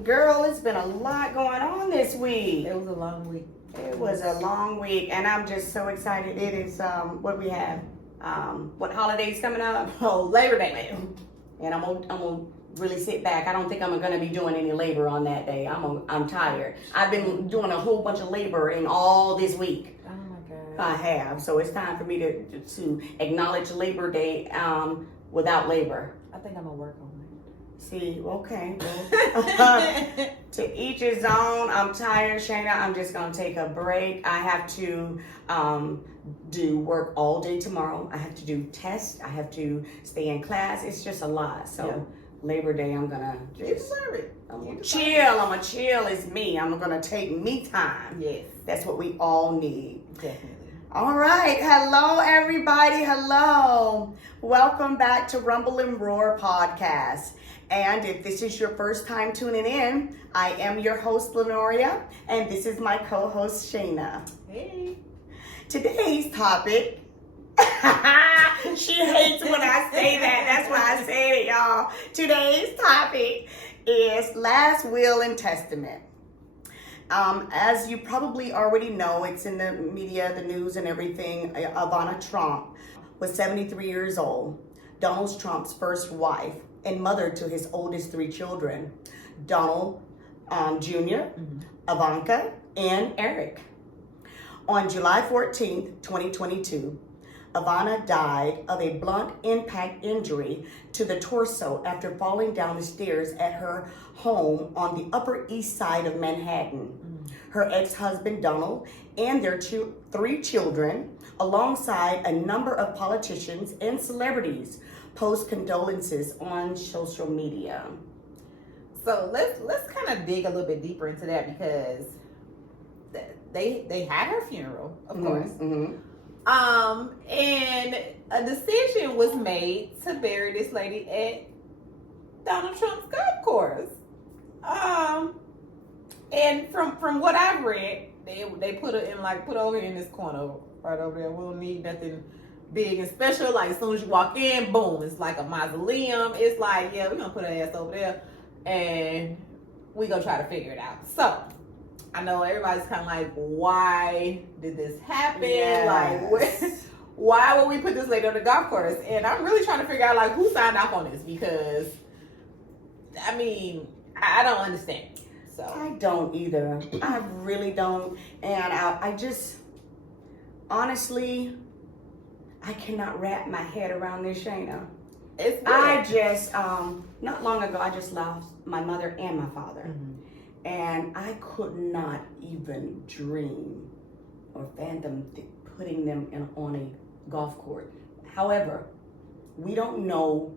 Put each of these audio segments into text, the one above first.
Girl, it's been a lot going on this week. It was a long week. It was a long week, and I'm just so excited. It is, what we have, what holidays coming up? Oh, Labor Day. And I'm gonna really sit back. I don't think I'm gonna be doing any labor on that day. I'm tired. I've been doing a whole bunch of labor in all this week. Oh my God. I have. So it's time for me to acknowledge Labor Day without labor. I think I'm gonna work on See, okay. Well, to each his own. I'm tired, Shaina. I'm just gonna take a break. I have to do work all day tomorrow. I have to do tests. I have to stay in class. It's just a lot. So Labor Day, I'm gonna You just deserve it. chill. I'm gonna chill. It's me. I'm gonna take me time. Yes, That's what we all need. definitely. All right. Hello, everybody. Hello. Welcome back to Rumble and Roar podcast. And if this is your first time tuning in, I am your host, Lanoria, and this is my co-host, Shaina. Hey. Today's topic, she hates when I say that. That's why I say it, y'all. Today's topic is last will and testament. As you probably already know, it's in the media, the news and everything. Ivanna Trumps was 73 years old, Donald Trump's first wife and mother to his oldest 3 children, Donald Jr., Ivanka, and Eric. On July 14th, 2022, Ivanna died of a blunt impact injury to the torso after falling down the stairs at her home on the Upper East Side of Manhattan. Her ex-husband, Donald, and their 3 children, alongside a number of politicians and celebrities, post condolences on social media. So let's kind of dig a little bit deeper into that because they had her funeral, of course. And a decision was made to bury this lady at Donald Trump's golf course. And from what I've read, they put her in put her over in this corner right over there. We don't need nothing big and special. Like as soon as you walk in, boom, it's like a mausoleum. It's like, yeah, we're gonna put her ass over there and we gonna try to figure it out. So I know everybody's kind of like, why did this happen? Yes. Like, why would we put this lady on the golf course? And I'm really trying to figure out like who signed off on this because I mean, I don't understand. So I don't either. I really don't. And I just, honestly, I cannot wrap my head around this, Shaina. it's weird. I just, not long ago, I just lost my mother and my father. And I could not even dream or fathom putting them on a golf court. However, we don't know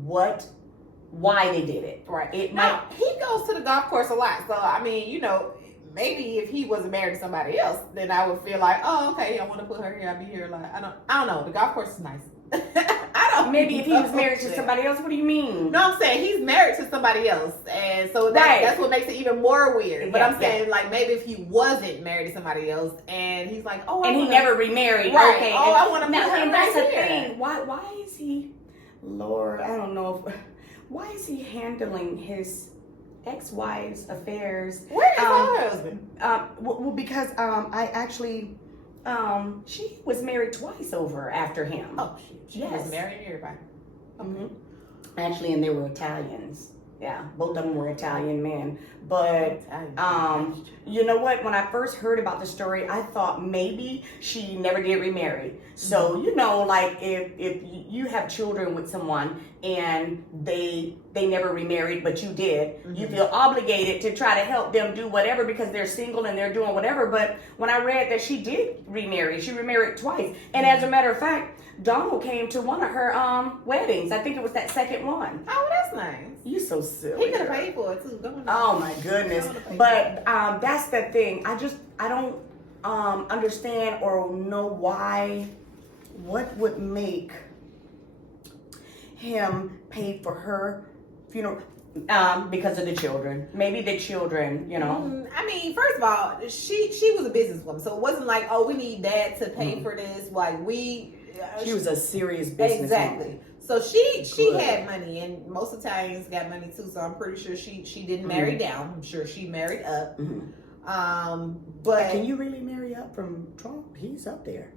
why they did it. Right. It Now, he goes to the golf course a lot. So, I mean, you know, maybe if he wasn't married to somebody else, then I would feel like, oh, okay, I want to put her here. I'll be here. Like, I don't know. The golf course is nice. Maybe if he was married to somebody else, what do you mean? No, I'm saying he's married to somebody else. And so that's what makes it even more weird. But I'm saying, like, maybe if he wasn't married to somebody else and he's like, oh, he never remarried. Right. Okay. Oh, I want to put her and that's right the here. thing. Why is he, Lord, I don't know. Why is he handling his ex-wife's affairs? Where is her husband? Well, because I actually, she was married twice over after him. Oh, she was married to everybody. Okay. Actually, and they were Italians. Yeah, both of them were Italian men. But you know what? When I first heard about the story, I thought maybe she never did remarry. So you know, like if you have children with someone and they never remarried, but you did, you feel obligated to try to help them do whatever because they're single and they're doing whatever. But when I read that she did remarry, she remarried twice, and as a matter of fact, Donald came to one of her weddings. I think it was that second one. Oh, that's nice. You so silly. He could have paid for it too. Oh my goodness. But that's the thing. I don't understand or know what would make him pay for her funeral. Because of the children. Maybe the children, you know. I mean, first of all, she was a businesswoman, so it wasn't like, oh, we need dad to pay for this. Like she was a serious businesswoman. Exactly. So she Good. had money, and most Italians got money too. So I'm pretty sure she didn't marry down. I'm sure she married up. But can you really marry up from Trump? He's up there.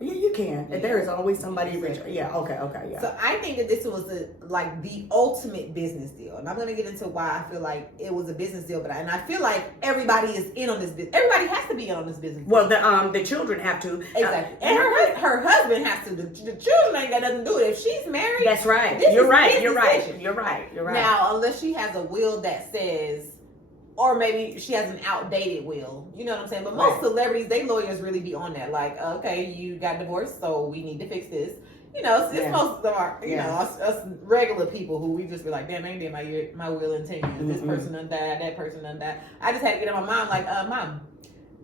Yeah, you can. Yeah. There is always somebody rich. Yeah, okay, yeah. So I think that this was the ultimate business deal, and I'm going to get into why I feel like it was a business deal. But I feel like everybody is in on this business. Everybody has to be in on this business. Well, the children have to. Exactly, and her husband has to. The children ain't got nothing to do with it. If she's married, that's right. You're right. You're right. Now, unless she has a will that says. Or maybe she has an outdated will. You know what I'm saying? But most celebrities, they lawyers really be on that. Like, okay, you got divorced, so we need to fix this. You know, it's most of them are, you know, us regular people who we just be like, damn, I ain't did my will in 10 years. This person done died, that person done died. I just had to get on my mom, like, Mom,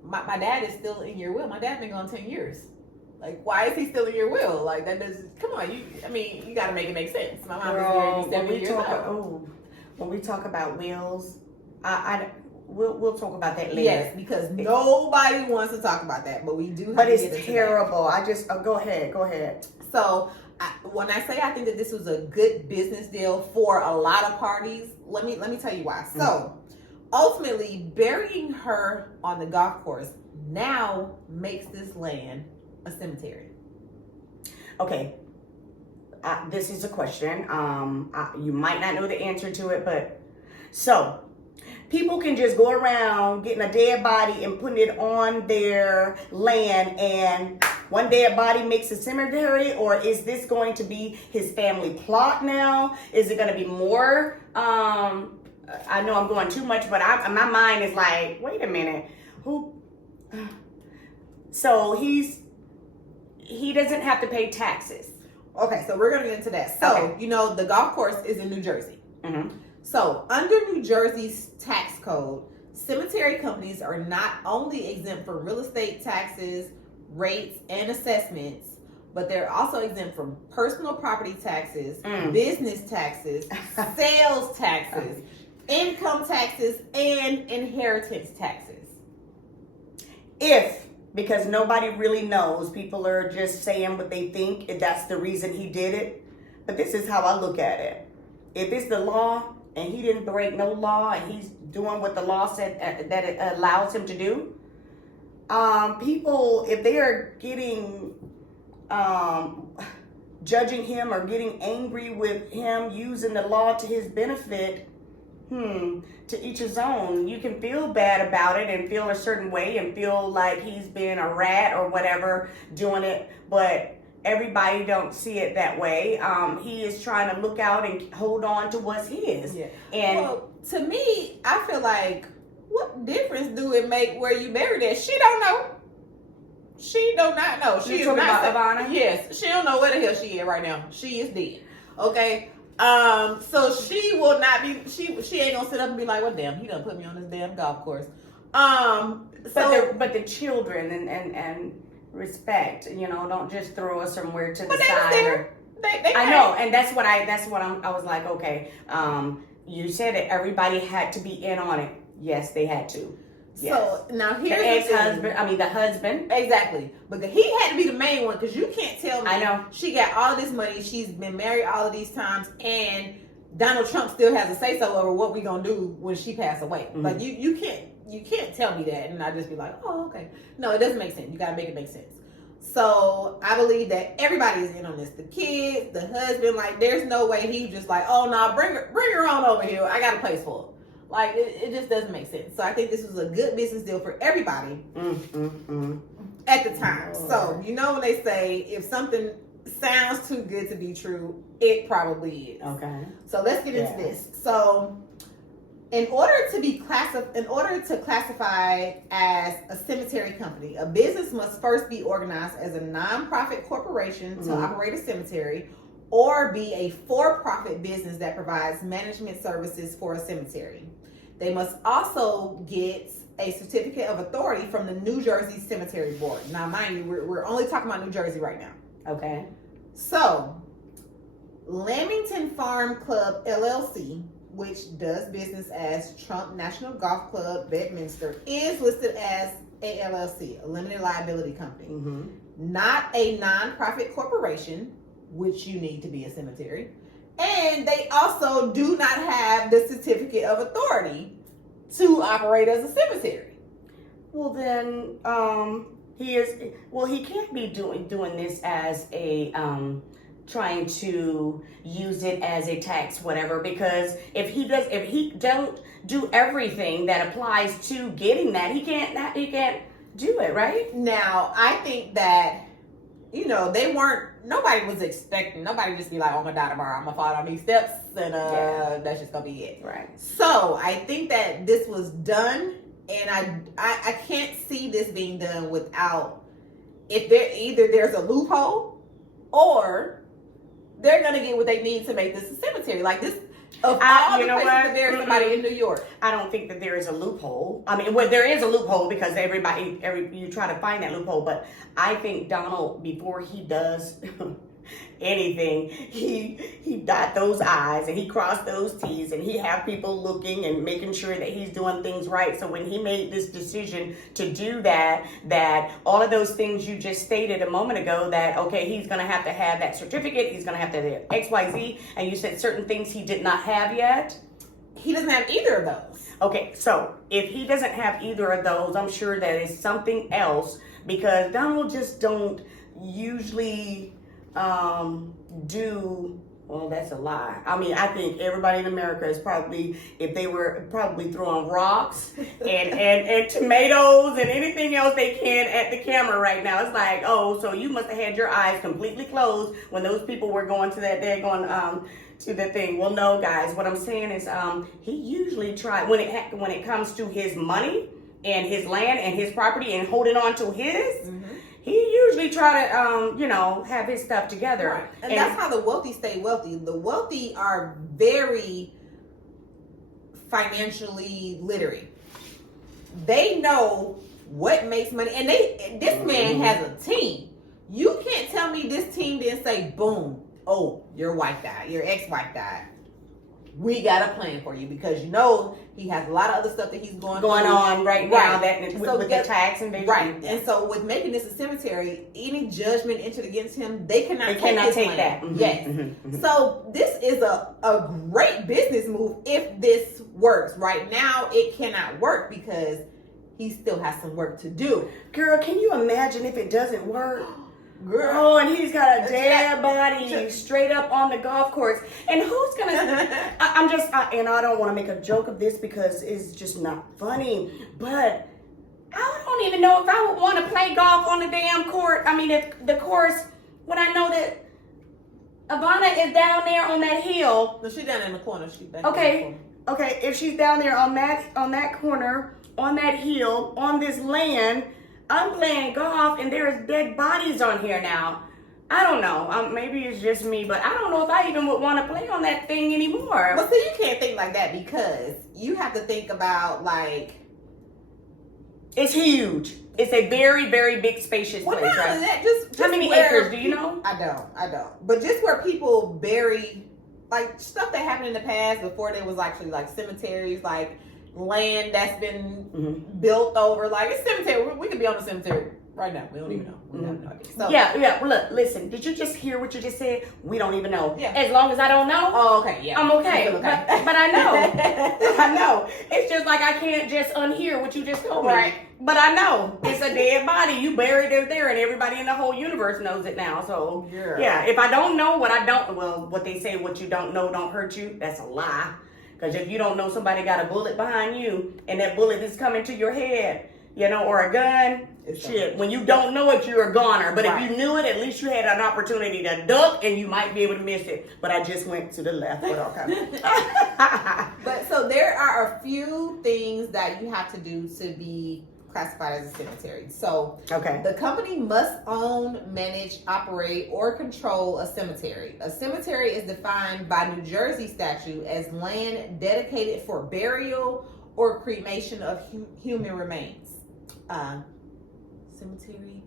my dad is still in your will. My dad been gone 10 years. Like, why is he still in your will? Like, that does, come on, you got to make it make sense. My mom is 87 years old. When we talk about wills, we'll talk about that later. Yes, because nobody wants to talk about that, but we do. Have but to it's get into terrible. that. I just go ahead. So when I say I think that this was a good business deal for a lot of parties, let me tell you why. So ultimately, burying her on the golf course now makes this land a cemetery. Okay. This is a question. You might not know the answer to it, but so. People can just go around getting a dead body and putting it on their land, and one dead body makes a cemetery, or is this going to be his family plot now? Is it going to be more? I know I'm going too much, but my mind is like, wait a minute, who? So he doesn't have to pay taxes. Okay, so we're going to get into that. So, you know, the golf course is in New Jersey. Mm-hmm. So, under New Jersey's tax code, cemetery companies are not only exempt from real estate taxes, rates, and assessments, but they're also exempt from personal property taxes, business taxes, sales taxes, income taxes, and inheritance taxes. Because nobody really knows, people are just saying what they think, if that's the reason he did it. But this is how I look at it. If it's the law, and he didn't break no law, and he's doing what the law said that it allows him to do. People, if they are getting, judging him or getting angry with him using the law to his benefit, to each his own. You can feel bad about it and feel a certain way and feel like he's been a rat or whatever doing it, but everybody don't see it that way. He is trying to look out and hold on to what's his. Yeah. And well, to me, I feel like, what difference do it make where you buried it? She don't know. She do not know. She is not Ivanna? Yes, she don't know where the hell she is right now. She is dead. Okay. So she will not be. She ain't gonna sit up and be like, "Well, damn, he done put me on this damn golf course." But the children and respect, you know, don't just throw us somewhere to the side. I know, and that's what I was like, okay. You said that everybody had to be in on it. Yes, they had to. Yes. So now here's the husband. Exactly. But he had to be the main one, because you can't tell me. I know. She got all this money. She's been married all of these times, and Donald Trump still has a say so over what we gonna do when she pass away. Mm-hmm. Like you can't tell me that, and I just be like, oh, okay. No, it doesn't make sense. You gotta make it make sense. So I believe that everybody is in on this. The kids, the husband, like there's no way he just like, oh no, bring her on over here. I got a place for her. Like it just doesn't make sense. So I think this was a good business deal for everybody at the time. Oh. So you know when they say if something sounds too good to be true, it probably is. Okay. So let's get into this. So in order to classify as a cemetery company, a business must first be organized as a nonprofit corporation to operate a cemetery, or be a for-profit business that provides management services for a cemetery. They must also get a certificate of authority from the New Jersey Cemetery Board. Now, mind you, we're only talking about New Jersey right now. Okay. So, Lamington Farm Club, LLC, which does business as Trump National Golf Club, Bedminster, is listed as a LLC, a limited liability company. Mm-hmm. Not a nonprofit corporation. which you need to be a cemetery. And they also do not have the certificate of authority to operate as a cemetery. Well, then he can't be doing this as a trying to use it as a tax, whatever, because if he don't do everything that applies to getting that, he can't do it, right? Now, I think that, nobody was expecting, nobody just be like, oh, I'm gonna die tomorrow, I'm gonna fall down these steps, and that's just gonna be it. Right. So I think that this was done, and I can't see this being done without, if there's a loophole, or they're gonna get what they need to make this a cemetery. Like this, of all the places to bury somebody in New York. I don't think that there is a loophole. I mean, well, there is a loophole because you try to find that loophole. But I think Donald, before he does anything, he dot those I's and he cross those T's, and he have people looking and making sure that he's doing things right. So when he made this decision to do that all of those things you just stated a moment ago, that okay, he's gonna have to have that certificate, he's gonna have to have XYZ, and you said certain things he did not have yet. He doesn't have either of those. Okay, so if he doesn't have either of those, I'm sure that is something else, because Donald just don't usually do, well, that's a lie. I mean, I think everybody in America is probably, if they were probably throwing rocks and tomatoes and anything else they can at the camera right now. It's like, oh, so you must have had your eyes completely closed when those people were going to that to the thing. Well, no, guys, what I'm saying is he usually tries, when it comes to his money and his land and his property and holding on to his, he usually try to, have his stuff together. Right. And that's how the wealthy stay wealthy. The wealthy are very financially literate. They know what makes money. And this man has a team. You can't tell me this team didn't say, boom, oh, your wife died, your ex-wife died. We got a plan for you, because he has a lot of other stuff that he's going on right now with the tax and right. And so with making this a cemetery, any judgment entered against him, they cannot take that. Mm-hmm. Yes. Mm-hmm. So this is a great business move if this works. Right now, it cannot work because he still has some work to do. Girl, can you imagine if it doesn't work? Girl. Oh, and he's got a dead body straight up on the golf course. And who's gonna? And I don't want to make a joke of this because it's just not funny. But I don't even know if I would want to play golf on the damn court. I mean, if the course, when I know that Ivanna is down there on that hill. No, she's down in the corner. She's back. Okay, if she's down there on that corner, on that hill, on this land. I'm playing golf and there's dead bodies on here now. I don't know. Maybe it's just me, but I don't know if I even would want to play on that thing anymore. But see, you can't think like that because you have to think about it's huge. It's a very, very big, spacious place, right? That, just how many acres do you know? I don't. But just where people bury stuff that happened in the past before there was actually cemeteries, land that's been built over, it's cemetery. We could be on the cemetery right now. We don't even know. We have no idea. So, yeah. Well, look, listen. Did you just hear what you just said? We don't even know. Yeah. As long as I don't know. Oh, okay. Yeah. I'm okay. But I know. I know. It's just like I can't just unhear what you just told me. Right. But I know it's a dead body. You buried it there, and everybody in the whole universe knows it now. So yeah. If I don't know what they say, what you don't know don't hurt you. That's a lie. Because if you don't know somebody got a bullet behind you and that bullet is coming to your head, or a gun, when you don't know it, you're a goner. But if you knew it, at least you had an opportunity to duck and you might be able to miss it. But I just went to the left. But okay. But so there are a few things that you have to do to be classified as a cemetery. So the company must own, manage, operate, or control a cemetery. A cemetery is defined by New Jersey statute as land dedicated for burial or cremation of human remains. Cemetery,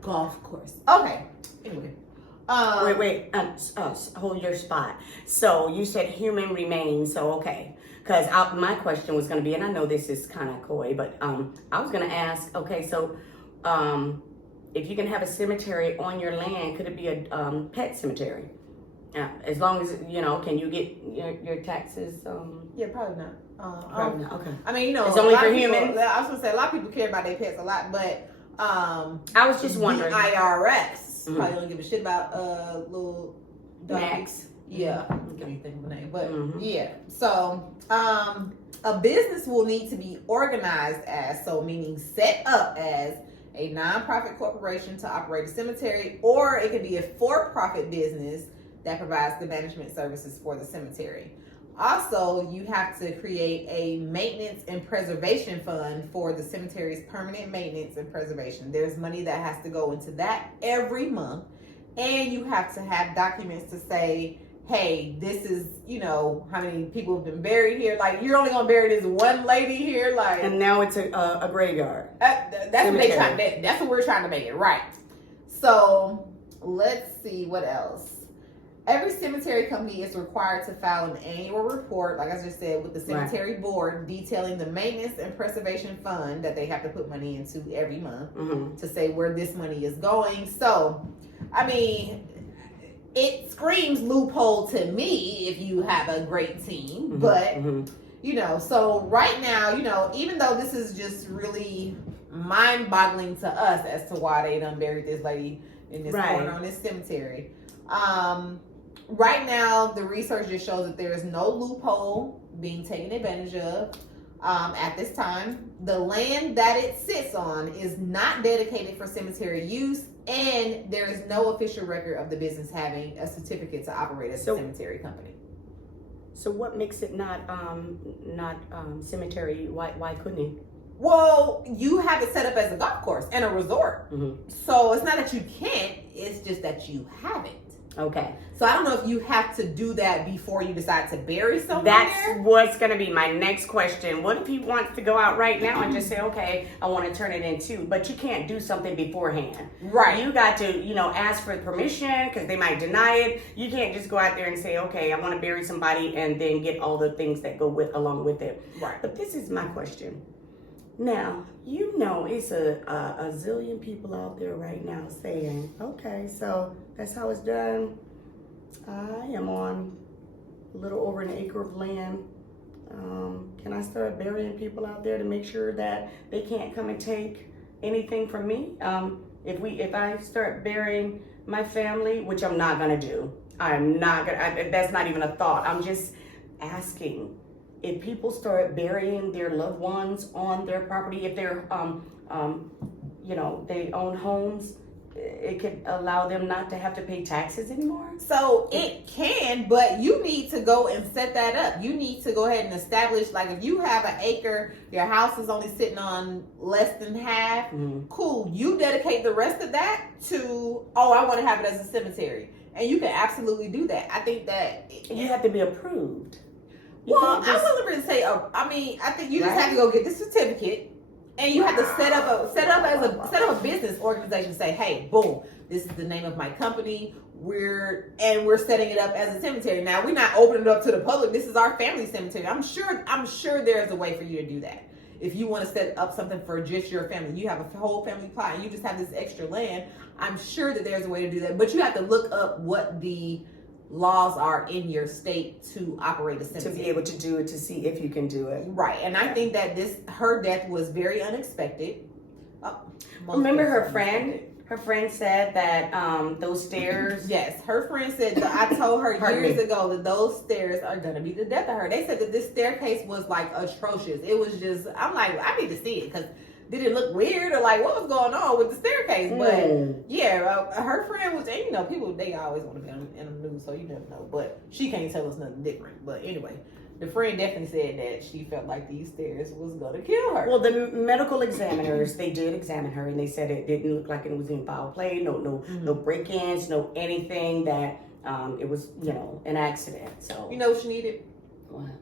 golf course. Okay. Anyway. Wait. Hold your spot. So you said human remains. So okay. Because my question was going to be, and I know this is kind of coy, but I was going to ask, okay, so if you can have a cemetery on your land, could it be a pet cemetery? As long as, can you get your taxes? Yeah, probably not. Probably not. Okay. I mean, it's only for humans. I was gonna say a lot of people care about their pets a lot, but I was just wondering. The IRS probably don't give a shit about little Max. Yeah, I can't think of the name, but yeah. So a business will need to be organized meaning set up as a nonprofit corporation to operate a cemetery, or it could be a for-profit business that provides the management services for the cemetery. Also, you have to create a maintenance and preservation fund for the cemetery's permanent maintenance and preservation. There's money that has to go into that every month, and you have to have documents to say, hey, this is, how many people have been buried here. Like, you're only gonna bury this one lady here, like. And now it's a graveyard. That's what we're trying to make it, right? So let's see what else. Every cemetery company is required to file an annual report, like I just said, with the cemetery board, detailing the maintenance and preservation fund that they have to put money into every month to say where this money is going. So, I mean, it screams loophole to me if you have a great team, but so right now, even though this is just really mind-boggling to us as to why they done buried this lady in this corner on this cemetery. Right now, the research just shows that there is no loophole being taken advantage of at this time. The land that it sits on is not dedicated for cemetery use, and there is no official record of the business having a certificate to operate as a cemetery company. So what makes it not cemetery? Why couldn't it? Well, you have it set up as a golf course and a resort. So it's not that you can't, it's just that you haven't. Okay. So I don't know if you have to do that before you decide to bury somewhere. That's what's going to be my next question. What if he wants to go out right now and just say, okay, I want to turn it into, but you can't do something beforehand. Right. You got to, ask for permission because they might deny it. You can't just go out there and say, okay, I want to bury somebody and then get all the things that go along with it. Right. But this is my question. Now, it's a zillion people out there right now saying, okay, so that's how it's done. I am on a little over an acre of land. Can I start burying people out there to make sure that they can't come and take anything from me? If I start burying my family, which I'm not gonna do, that's not even a thought. I'm just asking. If people start burying their loved ones on their property, if they're, they own homes, it could allow them not to have to pay taxes anymore? So it can, but you need to go and set that up. You need to go ahead and establish, like if you have an acre, your house is only sitting on less than half, cool. You dedicate the rest of that to, I want to have it as a cemetery. And you can absolutely do that. I think that... You have to be approved. I wasn't really say. I think you just have to go get the certificate, and you have to set up a business organization. Say, hey, boom, this is the name of my company. We're setting it up as a cemetery. Now we're not opening it up to the public. This is our family cemetery. I'm sure there's a way for you to do that. If you want to set up something for just your family, you have a whole family plot, and you just have this extra land. I'm sure that there's a way to do that, but you have to look up what the laws are in your state to operate a cemetery. To be able to do it, to see if you can do it. Right. And I think that her death was very unexpected. Remember her friend? Her friend said that those stairs... Yes, her friend said that I told her years ago that those stairs are going to be the death of her. They said that this staircase was like atrocious. It was just, I'm like, I need to see it because did it look weird or like what was going on with the staircase? But yeah, her friend was, and people, they always want to be in the news, so you never know. But she can't tell us nothing different. But anyway, the friend definitely said that she felt like these stairs was going to kill her. Well, the medical examiners, they did examine her and they said it didn't look like it was in foul play, no break-ins, no anything that it was, an accident. So you know what she needed? What?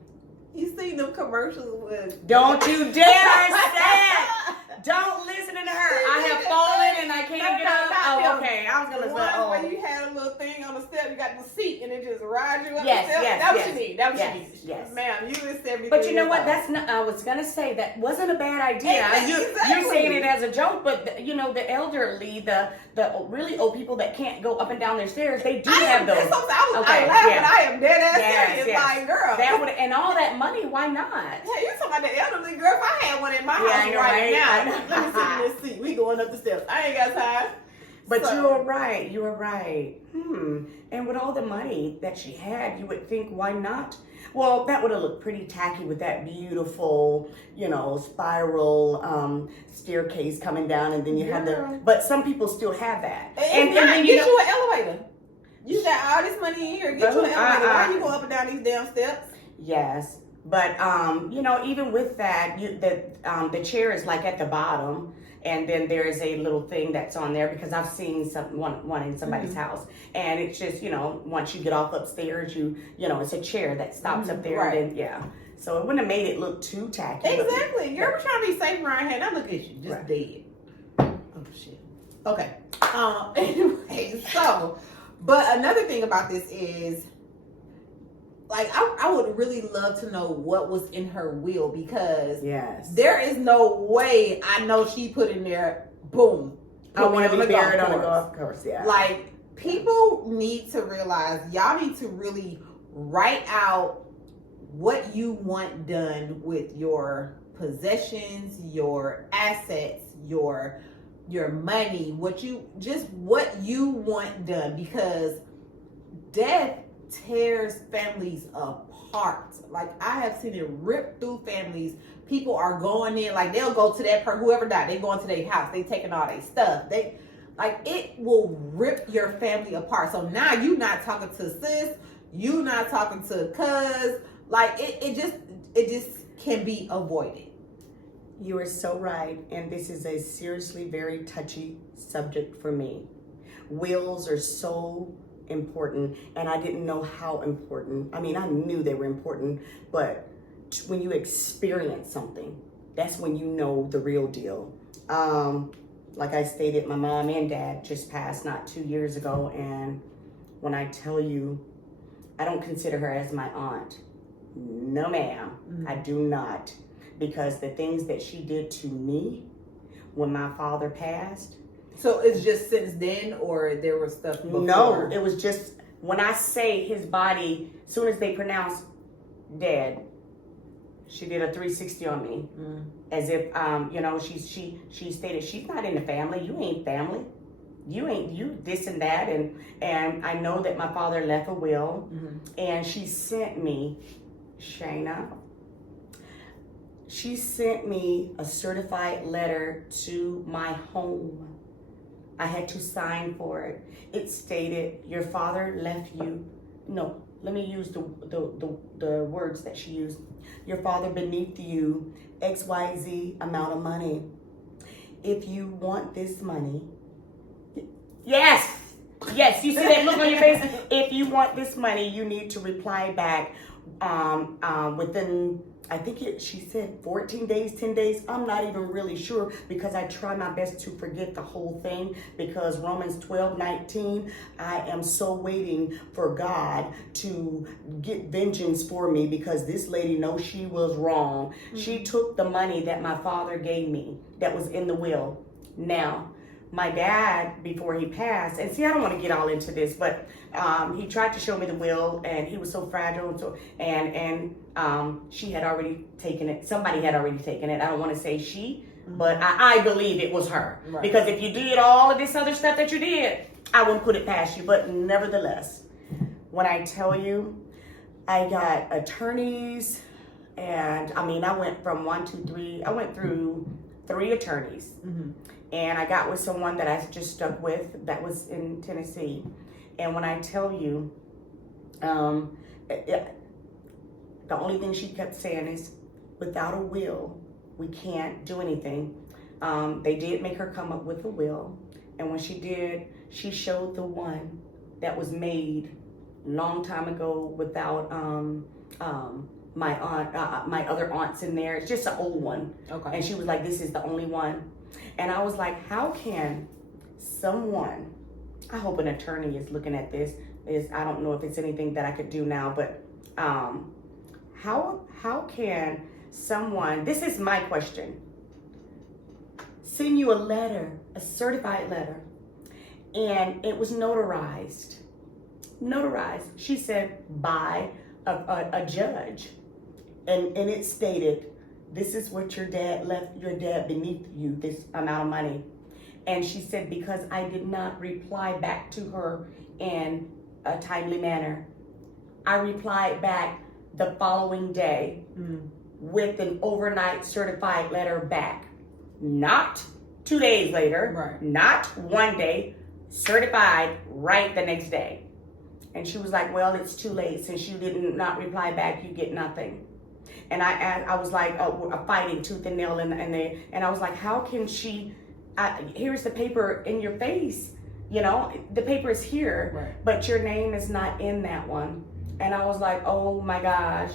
You seen them commercials with... Don't you dare say it! Don't listen to her. I have fallen and I can't get up. okay. I was The gonna one say, where you had a little thing on the step, you got the seat, and it just rides you up Yes, the step. yes, That was yes, what you need. That was what yes, you need. yes. Ma'am, you is 73 But you know what? years That's not. I was gonna say that wasn't a bad idea. Exactly. You're saying it as a joke, but you know the elderly, the really old people that can't go up and down their stairs, they do have those. I laugh, but I am dead ass serious. yes. Like, girl. That would and all that money. Why not? Yeah, you talking about the elderly girl. If I had one in my Yeah, I house know, right right? now, let me sit in this seat. We going up the steps. I ain't got time. But So- you're right. You were right. And with all the money that she had, you would think, why not? Well, that would have looked pretty tacky with that beautiful, you know, spiral staircase coming down, and then you have the. But some people still have that. And then get you an elevator. You got all this money in here. Get you an elevator. Why you go up and down these damn steps? Yes, but you know, even with that, the chair is like at the bottom, and then there is a little thing that's on there because I've seen one in somebody's house, and it's just, you know, once you get off upstairs, you know, it's a chair that stops up there, right. and then so it wouldn't have made it look too tacky. Exactly. You're trying to be safe around here. Now look at you, just dead. Oh shit. Okay. Anyway, so, but another thing about this is, like, I would really love to know what was in her will, because there is no way I know she put in there, boom, I want to be buried on a golf course. Yeah. Like, people need to realize, y'all need to really write out what you want done with your possessions, your assets, your money, what you want done, because death tears families apart. Like, I have seen it rip through families. People are going in, like, they'll go to that person, whoever died, they going to their house, they taking all their stuff. They, like, it will rip your family apart. So now you not talking to sis, you not talking to cuz, like, it just can be avoided. You are so right, and this is a seriously very touchy subject for me. Wills are so important, and I didn't know how important. I mean, I knew they were important, but when you experience something, that's when you know the real deal. Like I stated, my mom and dad just passed not 2 years ago, and when I tell you, I don't consider her as my aunt. No, ma'am, I do not, because the things that she did to me when my father passed. So it's just since then, or there was stuff before? No, it was just when I say his body, as soon as they pronounced dead, she did a 360 on me, as if you know, she stated, she's not in the family. You ain't family. You ain't you this and that, and I know that my father left a will, and she sent me, Shaina. She sent me a certified letter to my home. I had to sign for it. It stated, your father left you. No, let me use the words that she used. Your father beneath you XYZ amount of money. If you want this money, yes, you see that look on your face. If you want this money, you need to reply back within, I think she said 14 days, 10 days. I'm not even really sure, because I try my best to forget the whole thing, because Romans 12:19, I am so waiting for God to get vengeance for me, because this lady knows she was wrong. She took the money that my father gave me that was in the will. Now, my dad, before he passed, and see, I don't want to get all into this, but he tried to show me the will, and he was so fragile, and she had already taken it. Somebody had already taken it. I don't want to say she, but I believe it was her. Right. Because if you did all of this other stuff that you did, I wouldn't put it past you. But nevertheless, when I tell you, I got attorneys, and I mean, I went from 1, 2, 3. I went through 3 attorneys. And I got with someone that I just stuck with that was in Tennessee. And when I tell you, the only thing she kept saying is, without a will, we can't do anything. They did make her come up with a will. And when she did, she showed the one that was made long time ago without my aunt, my other aunts in there. It's just an old one. Okay. And she was like, this is the only one. And I was like, how can someone I hope an attorney is looking at this. I don't know if it's anything that I could do now, but how can someone, this is my question, send you a letter, a certified letter, and it was notarized. She said by a judge, and it stated, this is what your dad left your dad beneath you, this amount of money. And she said, because I did not reply back to her in a timely manner, I replied back the following day with an overnight certified letter back. Not 2 days later, right. Not 1 day, certified right the next day. And she was like, well, it's too late. Since you did not reply back, you get nothing. And I was like, fighting tooth and nail, and I was like, how can she, here's the paper in your face, you know, the paper is here, right. But your name is not in that one. And I was like, oh my gosh.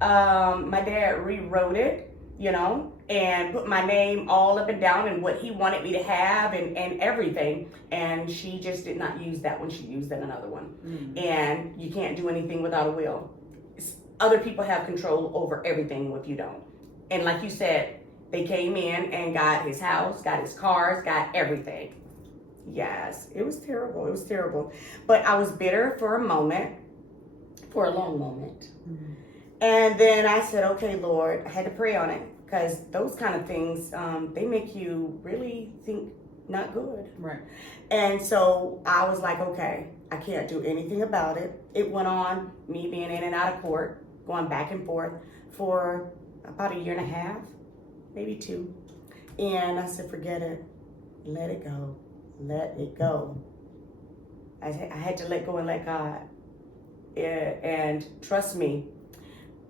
My dad rewrote it, you know, and put my name all up and down and what he wanted me to have and everything. And she just did not use that one. She used another one. Mm-hmm. And you can't do anything without a will. Other people have control over everything if you don't. And like you said, they came in and got his house, got his cars, got everything. Yes, it was terrible. It was terrible. But I was bitter for a moment, for a long moment. Mm-hmm. And then I said, okay, Lord, I had to pray on it, because those kind of things, they make you really think not good. Right. And so I was like, okay, I can't do anything about it. It went on, me being in and out of court, going back and forth for about 1.5 years, maybe 2. And I said, forget it. Let it go. Let it go. I had to let go and let God. And trust me,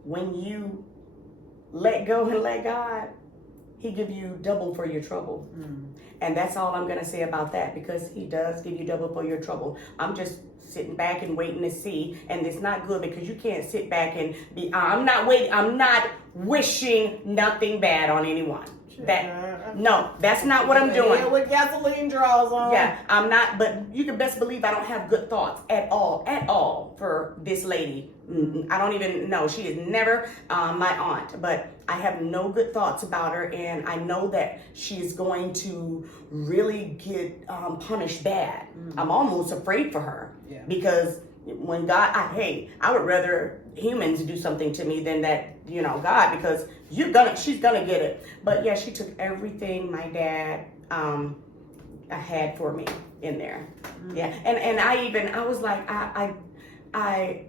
when you let go and let God, He give you double for your trouble. And that's all I'm going to say about that, because He does give you double for your trouble. I'm just sitting back and waiting to see, and it's not good, because you can't sit back and be, I'm not wishing nothing bad on anyone. That's not what I'm doing. With gasoline draws on. Yeah, I'm not, but you can best believe I don't have good thoughts at all for this lady. I don't even know. She is never my aunt, but I have no good thoughts about her, and I know that she is going to really get punished bad. I'm almost afraid for her, because when God, I would rather humans do something to me than that, God, because she's gonna get it. But yeah, she took everything my dad had for me in there. Yeah, and I was like,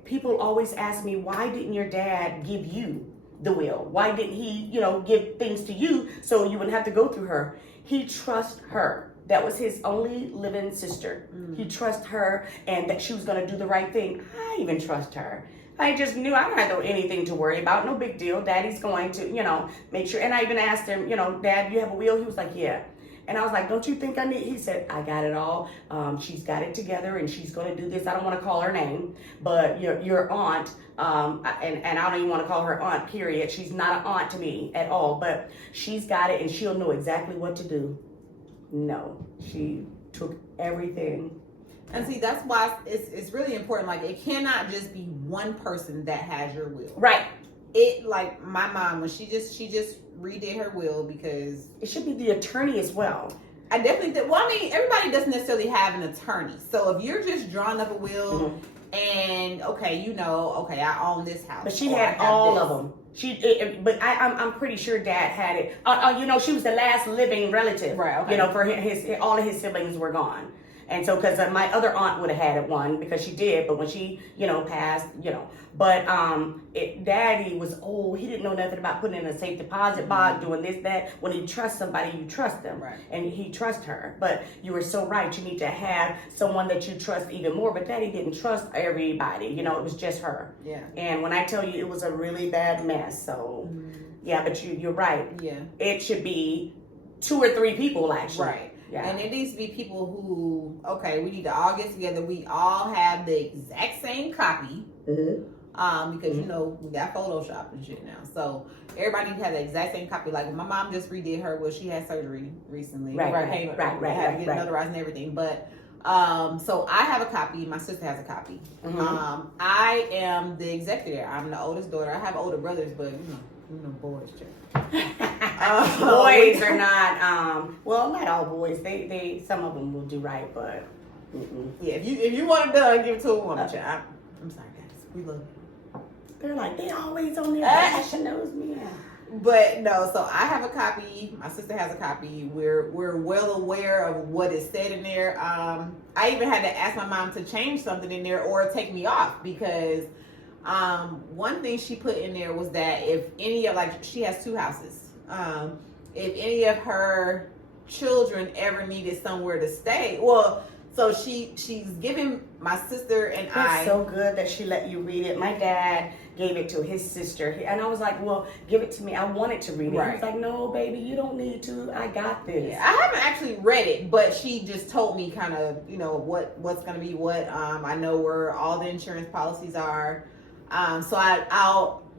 people always ask me, why didn't your dad give you the will? Why didn't he, give things to you so you wouldn't have to go through her? He trusts her. That was his only living sister. He trusts her, and that she was going to do the right thing. I even trust her. I just knew I don't have anything to worry about. No big deal. Daddy's going to, make sure. And I even asked him, Dad, you have a will? He was like, yeah. And I was like, don't you think I need? He said, I got it all. She's got it together, and she's going to do this. I don't want to call her name, but your aunt, and I don't even want to call her aunt, period. She's not an aunt to me at all, but she's got it, and she'll know exactly what to do. No, she took everything. And see, that's why it's really important. Like, it cannot just be one person that has your will. Right. It, like my mom, when she just redid her will, because it should be the attorney as well. I definitely did. Well, I mean, everybody doesn't necessarily have an attorney. So if you're just drawing up a will, and I own this house, but she had all of them. I'm pretty sure Dad had it. She was the last living relative. Right. Okay. For all of his siblings were gone. And so, because my other aunt would have had one, because she did, but when she, passed, but Daddy was old. He didn't know nothing about putting in a safe deposit box, doing this, that. When you trust somebody, you trust them. Right. And he trusts her. But you were so right. You need to have someone that you trust even more. But Daddy didn't trust everybody. It was just her. Yeah. And when I tell you, it was a really bad mess. So, yeah, but you're right. Yeah. It should be 2 or 3 people, actually. Right. Yeah. And it needs to be people who, we need to all get together. We all have the exact same copy. Because, we got Photoshop and shit now. So everybody needs to have the exact same copy. Like, when my mom just redid her, she had surgery recently. Right. Had to get notarized and everything. But So I have a copy. My sister has a copy. I am the executor. I'm the oldest daughter. I have older brothers, but you know boys. Boys are not. Well, not all boys. They some of them will do right, but yeah. If you want it done, give it to a woman. I'm sorry, guys. We love you. They're like they always on there. She knows me. But no, so I have a copy. My sister has a copy. We're well aware of what is said in there. I even had to ask my mom to change something in there or take me off because one thing she put in there was that if any of she has 2 houses. If any of her children ever needed somewhere to stay, so she's giving my sister and It's so good that she let you read it. My dad gave it to his sister, and I was like, "Well, give it to me. I wanted to read it." Right. He was like, "No, baby, you don't need to. I got this." Yeah, I haven't actually read it, but she just told me kind of, what's going to be what. I know where all the insurance policies are. So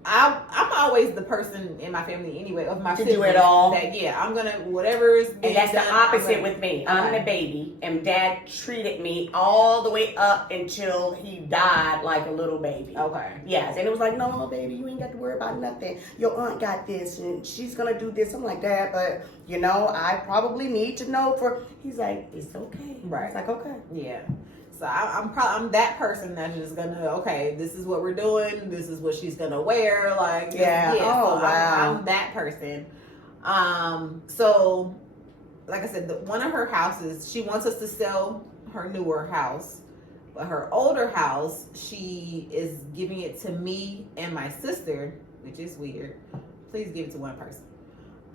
I'm always the person in my family anyway of my to do it all. That I'm gonna whatever is being and that's done, the opposite with me. I'm the baby, and Dad treated me all the way up until he died like a little baby. Okay. Yes, and it was like, no, baby, you ain't got to worry about nothing. Your aunt got this, and she's gonna do this. I'm like, Dad, but I probably need to know He's like, it's okay. Right. It's like, okay. Yeah. So I'm that person that's just gonna this is what we're doing. This is what she's gonna wear. Yeah. Oh, so wow. I'm that person. So like I said, one of her houses, she wants us to sell her newer house, but her older house, she is giving it to me and my sister, which is weird. Please give it to one person.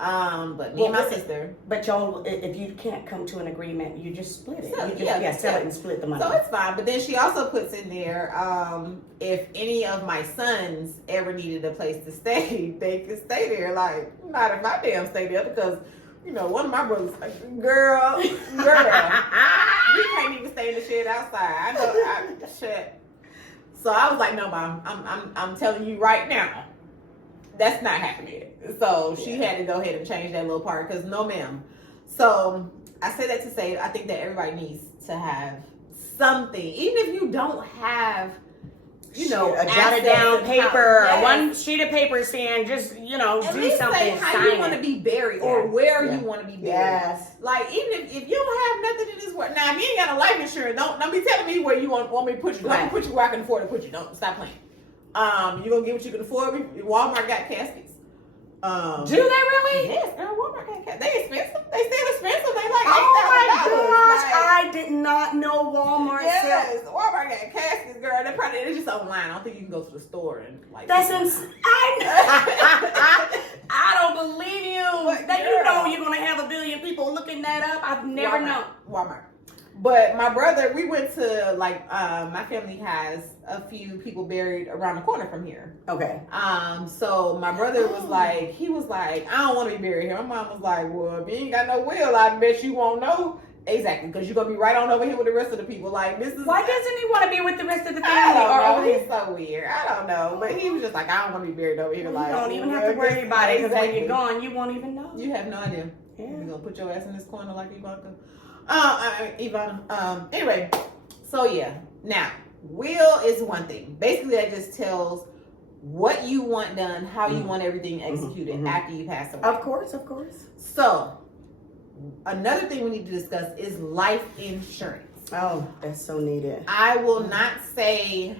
But me and my sister. But y'all, if you can't come to an agreement, you just split it. Sell it and split the money. So it's fine. But then she also puts in there, if any of my sons ever needed a place to stay, they could stay there. Like, not if I damn stay there because, one of my brothers, girl, you can't even stay in the shed outside. I know, shit. So I was like, no, Mom, I'm telling you right now. That's not happening. So she had to go ahead and change that little part because no, ma'am. So I say that to say I think that everybody needs to have something, even if you don't have, a jotted down paper or one sheet of paper saying just at do least something. Say how you want to be buried or where you want to be buried. Yes. Like even if you don't have nothing in this world. Now if you ain't got a life insurance, don't be telling me where you want me to put you. Let me put you where I can afford to put you. Don't stop playing. You're gonna get what you can afford. Walmart got caskets. Do they really? Yes, girl, Walmart got caskets. They expensive. They still expensive. They like $8,000. Like, I did not know Walmart. Yes, Walmart got caskets, girl. It's just online. I don't think you can go to the store and That's insane. I don't believe you. That you're gonna have a billion people looking that up. I've never known. Walmart. But my brother, we went to my family has a few people buried around the corner from here. Okay. So my brother was like, I don't want to be buried here. My mom was like, well, if you ain't got no will, I bet you won't know. Exactly, because you're gonna be right on over here with the rest of the people. Like this is. Why doesn't he want to be with the rest of the family? I don't know. He's so weird. I don't know, but he was just like, I don't want to be buried over here. You don't even have to worry about it because when you're gone, you won't even know. You have no idea. Yeah. You're gonna put your ass in this corner like Ivanka. Ivanna. Anyway, so yeah. Now, will is one thing. Basically, that just tells what you want done, how you want everything executed after you pass away. Of course. So, another thing we need to discuss is life insurance. Oh, that's so needed. I will not say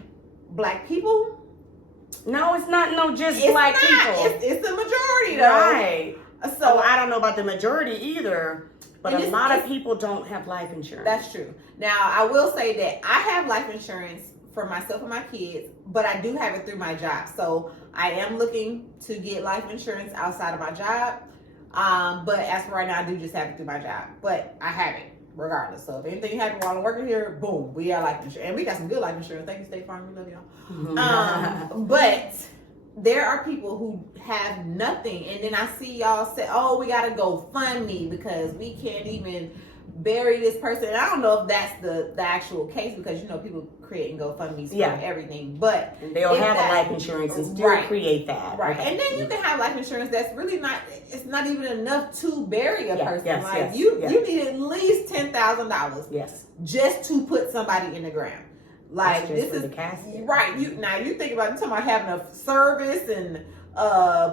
black people. No, it's not. No, just it's black not. people. It's the majority, though. Right. So I don't know about the majority either. But a lot of people don't have life insurance. That's true. Now, I will say that I have life insurance for myself and my kids, but I do have it through my job. So I am looking to get life insurance outside of my job. But as for right now, I do just have it through my job. But I have it regardless. So if anything happens while I'm working here, boom, we got life insurance. And we got some good life insurance. Thank you, State Farm. We love y'all. But there are people who have nothing, and then I see y'all say, oh, we gotta go fund me because we can't even bury this person. And I don't know if that's the actual case because, people creating GoFundMe's for everything. But and they'll have a life insurance and still create that. Right. Okay. And then you can have life insurance that's really it's not even enough to bury a person. Yes, you need at least $10,000 yes, just to put somebody in the ground. Like this is the casket. Right. You think about talking about having a service and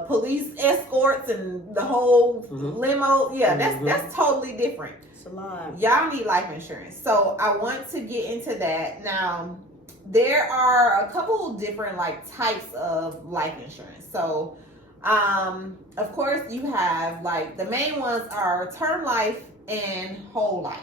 police escorts and the whole limo. Yeah, that's totally different. It's a lot. Y'all need life insurance. So I want to get into that. Now, there are a couple different types of life insurance. So of course you have the main ones are term life and whole life.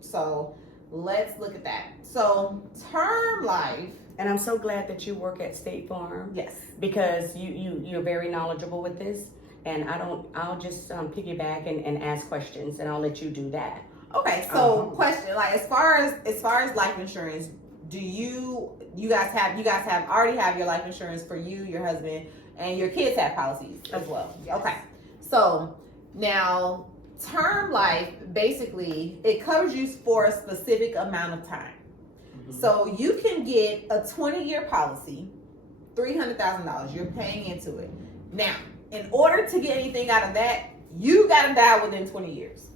So let's look at that. So term life. And I'm so glad that you work at State Farm. Yes. Because you're very knowledgeable with this. And I'll just piggyback and ask questions, and I'll let you do that. Okay, so question, as far as life insurance, do you guys already have your life insurance for you, your husband, and your kids have policies as well? Yes. Okay. So now term life, basically it covers you for a specific amount of time. So you can get a 20-year policy, $300,000. You're paying into it. Now, in order to get anything out of that, you got to die within 20 years.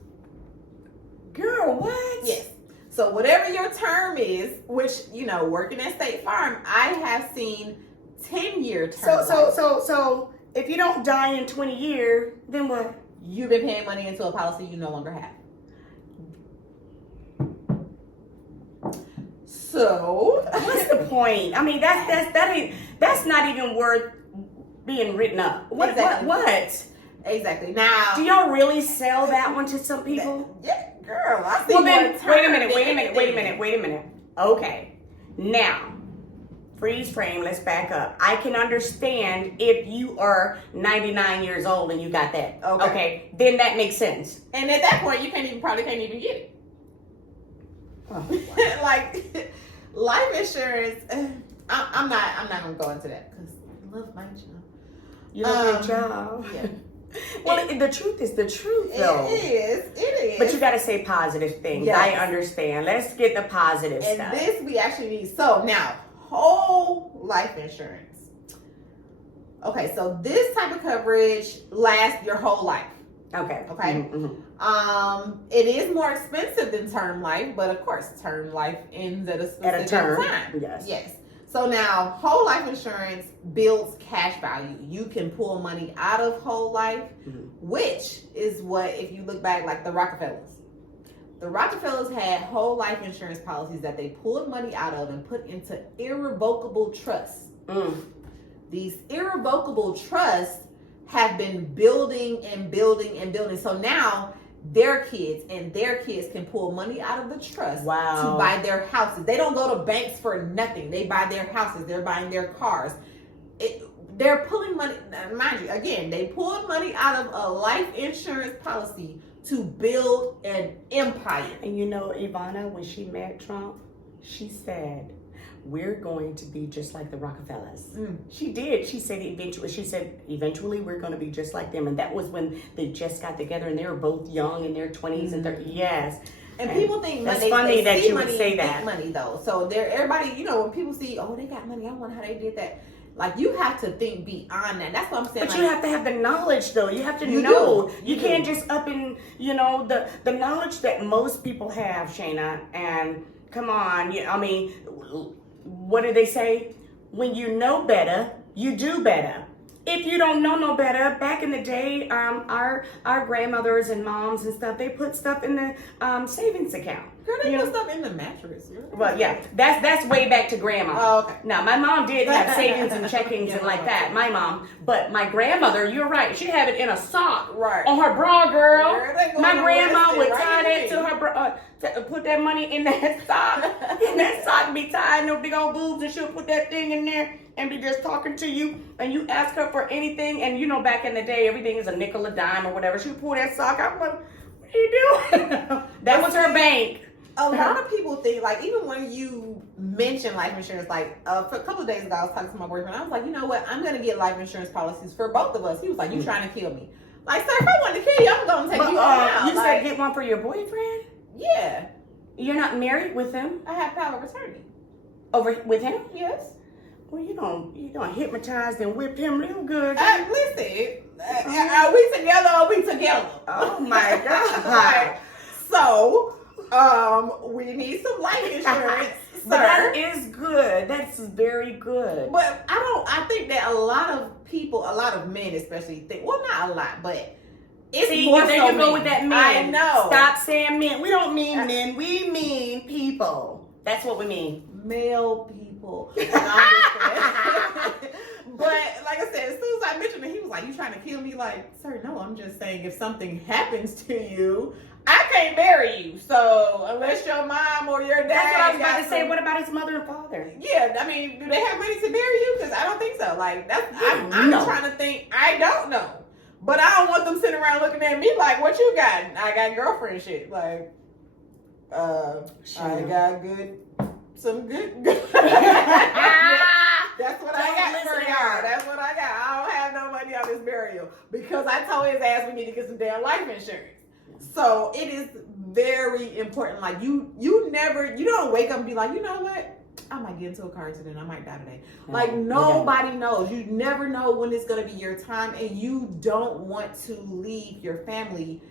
Girl, what? Yes. So whatever your term is, which, working at State Farm, I have seen 10-year term. So if you don't die in 20 years, then what? You've been paying money into a policy you no longer have. So what's the point? I mean, that's not even worth being written up. What? Exactly. What? Exactly. Now, do y'all really sell that one to some people? Yeah, girl. I see. Well, then, wait a minute. Okay, now, freeze frame. Let's back up. I can understand if you are 99 years old and you got that. Okay, then that makes sense. And at that point, you probably can't even get it. Oh, life insurance. I'm not gonna go into that because I love my job. You love your job. Yeah. Well, the truth is the truth, though. It is. But you got to say positive things. Yes. I understand. Let's get the positive stuff. And this we actually need. So now, whole life insurance. Okay, so this type of coverage lasts your whole life. Okay. Mm-hmm. It is more expensive than term life, but of course, term life ends at a specific time. Yes. So now, whole life insurance builds cash value. You can pull money out of whole life, which is what, if you look back, like the Rockefellers. The Rockefellers had whole life insurance policies that they pulled money out of and put into irrevocable trusts. These irrevocable trusts have been building and building and building. So now their kids can pull money out of the trust to buy their houses. They don't go to banks for nothing. They buy their houses. They're buying their cars. They're pulling money. Mind you, again, they pulled money out of a life insurance policy to build an empire. And Ivanna, when she met Trump, she said, we're going to be just like the Rockefellers. She did. She said eventually we're going to be just like them. And that was when they just got together and they were both young in their 20s and 30s. Yes. And people think that's funny that you would say that. Money though. So everybody, when people see, they got money, I wonder how they did that. You have to think beyond that. That's what I'm saying. But you have to have the knowledge, though. You have to know. You can't just up in, the knowledge that most people have, Shaina. And come on, what do they say? When you know better, you do better. If you don't know no better, back in the day, our grandmothers and moms and stuff, they put stuff in the savings account. Girl, they put stuff in the mattress. Well, yeah, that's way back to grandma. Oh, okay. Now, my mom did have savings and checkings and like that, my mom. But my grandmother, you're right, she'd have it in a sock on her bra, girl. My grandma would tie that to her bra, put that money in that sock. And that sock be tied no big old boobs, and she'll put that thing in there and be just talking to you. And you ask her for anything, and back in the day, everything is a nickel, a dime, or whatever. She would pull that sock out. I'm like, what are you doing? That was her bank. A lot of people think, even when you mention life insurance, for a couple of days ago, I was talking to my boyfriend. I was like, you know what? I'm going to get life insurance policies for both of us. He was like, you trying to kill me. Sir, if I wanted to kill you, I'm going to take you out. You said get one for your boyfriend? Yeah. You're not married with him? I have power of attorney. Over with him? Yes. Well, you don't hypnotize and whip him real good. Listen, are we together or are we together? Oh my God. Right. So, we need some life insurance. But that is good. That's very good. But I think that a lot of people, a lot of men especially think, well, not a lot, but it's See, more there so you go men. with that men. I know. Stop saying men. We don't mean men. We mean people. That's what we mean. Male people. No, I'm just kidding. But like I said, as soon as I mentioned it, he was like, "You trying to kill me?" Like, sir, no, I'm just saying if something happens to you, I can't marry you. So unless your mom or your dad. That's what I was about to say. What about his mother and father? Yeah, I mean, do they have money to marry you? Because I don't think so. Like I'm No. trying to think. I don't know, but I don't want them sitting around looking at me like, "What you got?" I got girlfriend shit. Like, I got some good. That's what I got for y'all. That's what I got. I don't have no money on this burial because I told his ass we need to get some damn life insurance. So it is very important. Like you don't wake up and be like, you know what? I might get into a car accident. I might die today. Like nobody knows. You never know when it's gonna be your time, and you don't want to leave your family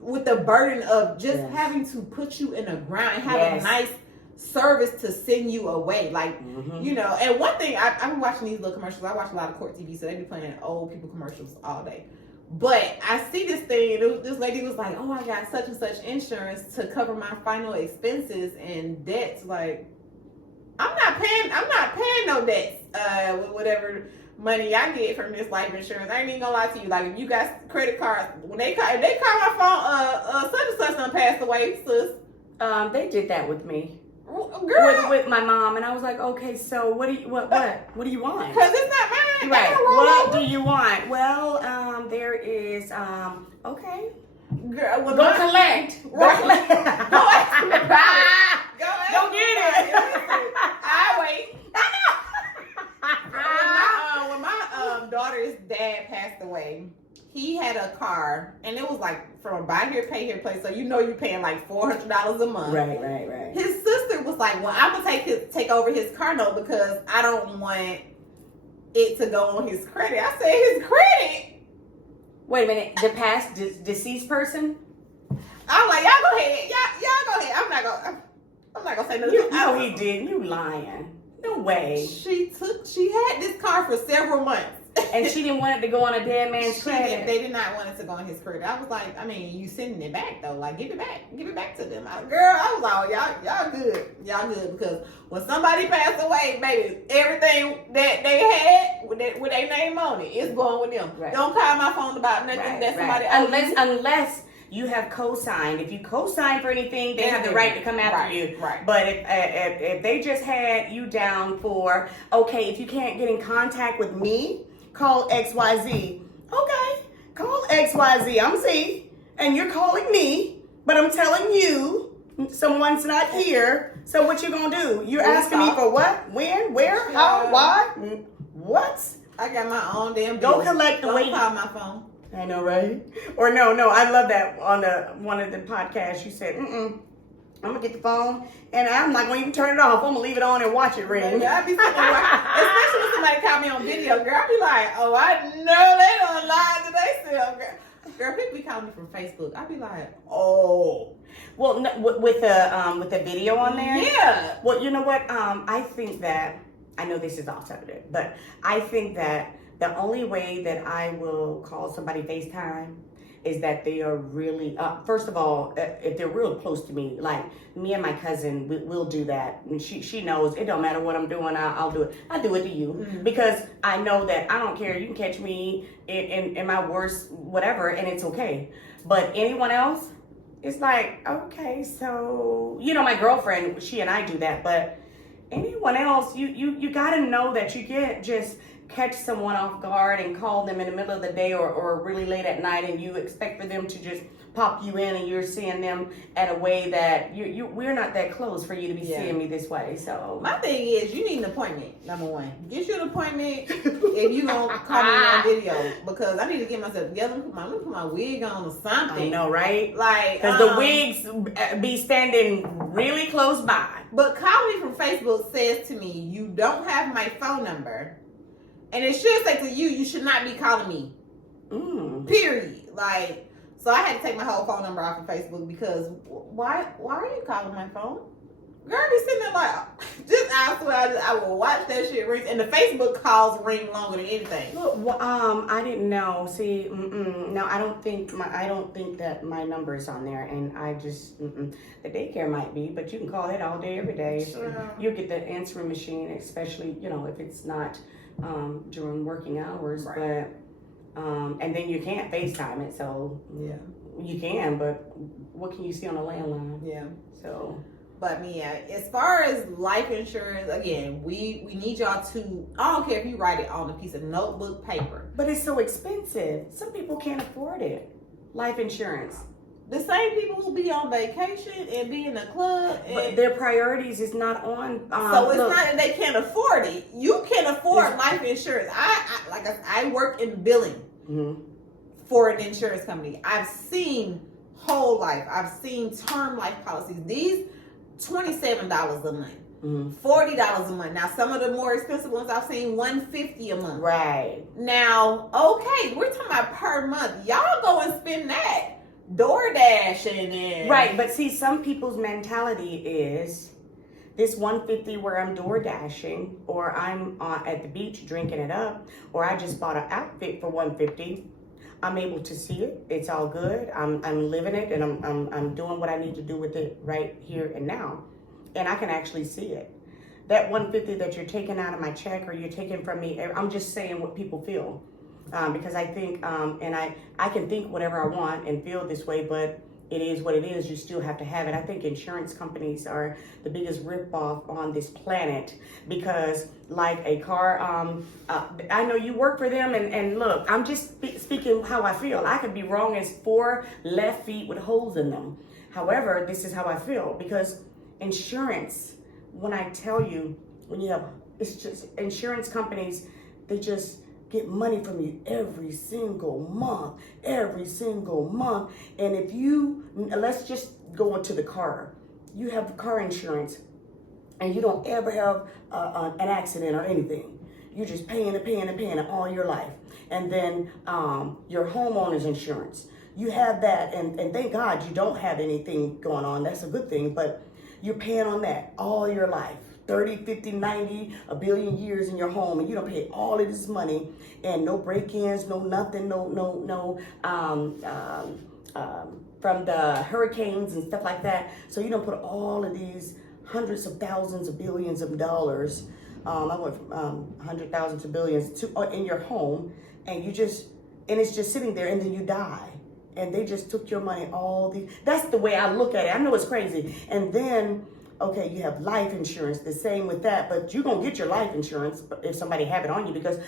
with the burden of just having to put you in the ground and have a nice service to send you away. Like, you know, and one thing, I've been watching these little commercials. I watch a lot of court TV, so they be playing old people commercials all day. But I see this thing, and this lady was like, "Oh, I got such and such insurance to cover my final expenses and debts." Like, I'm not paying no debts with whatever money I get from this life insurance. I ain't even gonna lie to you. Like, if you got credit cards, if they call my phone, such and such done passed away, sis. They did that with me. Girl. With my mom, and I was like, okay, so what do you want? Because it's not mine. Right. What do you want? Well, there is okay. Girl, go collect. Go collect. Go get it. I wait. When my daughter's dad passed away, he had a car, and it was like from a buy here, pay here place. So you know you're paying like $400 a month. Right. His sister was like, "Well, I'm gonna take over his car note because I don't want it to go on his credit." I said, "His credit?" Wait a minute. The past deceased person? I'm like, "Y'all go ahead. Y'all go ahead. I'm not gonna say nothing." No, he didn't. You lying? No way. She had this car for several months. And she didn't want it to go on a dead man's credit. They did not want it to go on his credit. I was like, I mean, you sending it back though. Like, give it back to them. I was like, y'all good because when somebody passed away, baby, everything that they had with their name on it is going with them. Right. Don't call my phone about nothing that somebody unless you have co-signed. If you co-sign for anything, they have the right to come after you. Right. But if they just had you down for, okay, if you can't get in contact with me, call XYZ. Okay, call XYZ. I'm Z, and you're calling me, but I'm telling you someone's not here. So what you gonna do? You're asking me for what? When? Where? How? Why? What? I got my own damn bill. Go collect the Don't call my phone. I know, right? Or no, I love that on one of the podcasts. You said, I'm gonna get the phone and I'm not gonna even turn it off. I'm gonna leave it on and watch it ring. Yeah, I be sitting there, especially when somebody call me on video, girl. I be like, oh, I know they don't lie to themselves, girl. Girl, people be calling me from Facebook. I be like, oh. Well, no, with the video on there. Yeah. Well, you know what? I think that I know this is off subject, but I think that the only way that I will call somebody FaceTime is that they are really, first of all, if they're real close to me, like me and my cousin, we'll do that. And she knows it don't matter what I'm doing, I'll do it. I do it to you because I know that I don't care. You can catch me in my worst whatever and it's okay. But anyone else, it's like, okay, so, you know, my girlfriend, she and I do that, but anyone else, you got to know that you can't just catch someone off guard and call them in the middle of the day or really late at night, and you expect for them to just pop you in, and you're seeing them at a way that we're not that close for you to be seeing me this way. So my thing is, you need an appointment. Number one, get you an appointment if you gonna call me on video, because I need to get myself together. I'm gonna put my wig on or something. I know, right? Like, because the wigs be standing really close by. But call me from Facebook says to me, you don't have my phone number, and it should say to you, you should not be calling me. Period. Like. So I had to take my whole phone number off of Facebook, because why are you calling my phone? Girl, be sitting there like, I will watch that shit ring, and the Facebook calls ring longer than anything. Look, I didn't know. See, no, I don't think that my number is on there, and I just the daycare might be, but you can call it all day, every day. Sure. You get the answering machine, especially if it's not during working hours, right. But. And then you can't FaceTime it, so yeah, you can, but what can you see on a landline? Yeah. So, but as far as life insurance, again, we need y'all to. I don't care if you write it on a piece of notebook paper, but it's so expensive. Some people can't afford it. Life insurance. The same people who be on vacation and be in the club, but their priorities is not on. So it's not that they can't afford it. You can afford life insurance. I work in billing for an insurance company. I've seen whole life. I've seen term life policies. These $27 a month, $40 a month. Now some of the more expensive ones I've seen $150 a month. Right. Now, okay, we're talking about per month. Y'all go and spend that. DoorDash and right, but see, some people's mentality is this $150 where I'm door dashing, or I'm at the beach drinking it up, or I just bought an outfit for $150. I'm able to see it. It's all good. I'm living it, and I'm doing what I need to do with it right here and now, and I can actually see it. That $150 that you're taking out of my check, or you're taking from me, I'm just saying what people feel. Because I think, and I can think whatever I want and feel this way, but it is what it is. You still have to have it. I think insurance companies are the biggest ripoff on this planet, because like a car, I know you work for them, and look, I'm just speaking how I feel. I could be wrong as 4 left feet with holes in them. However, this is how I feel, because insurance, when I tell you, it's just insurance companies, they just get money from you every single month. And if let's just go into the car. You have car insurance, and you don't ever have an accident or anything. You're just paying it all your life. And then your homeowner's insurance, you have that, and thank God you don't have anything going on. That's a good thing, but you're paying on that all your life. 30, 50, 90, a billion years in your home, and you don't pay all of this money, and no break-ins, no nothing, from the hurricanes and stuff like that. So you don't put all of these hundreds of thousands of billions of dollars, I went from 100,000 to billions in your home, and it's just sitting there, and then you die. And they just took your money, that's the way I look at it. I know it's crazy. And then, okay, you have life insurance, the same with that, but you're gonna get your life insurance if somebody have it on you, because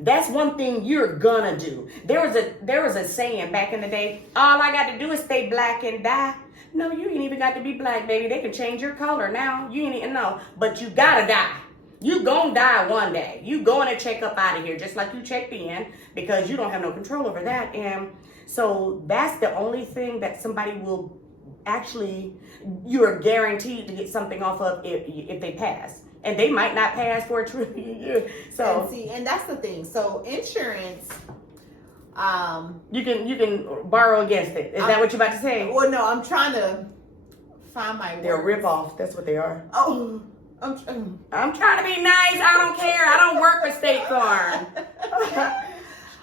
that's one thing you're gonna do. There was a saying back in the day, all I got to do is stay black and die. No, you ain't even got to be black, baby. They can change your color now. You ain't even know, but you gotta die. You gonna die one day. You going to check up out of here, just like you checked in, because you don't have no control over that. And so that's the only thing that somebody will actually, you're guaranteed to get something off of if they pass. And they might not pass for a trillion years. So and that's the thing. So insurance, you can borrow against it. Is that what you're about to say? Well, no, I'm trying to find my words. They're a rip-off. That's what they are. Oh, I'm trying to be nice. I don't care. I don't work for State Farm.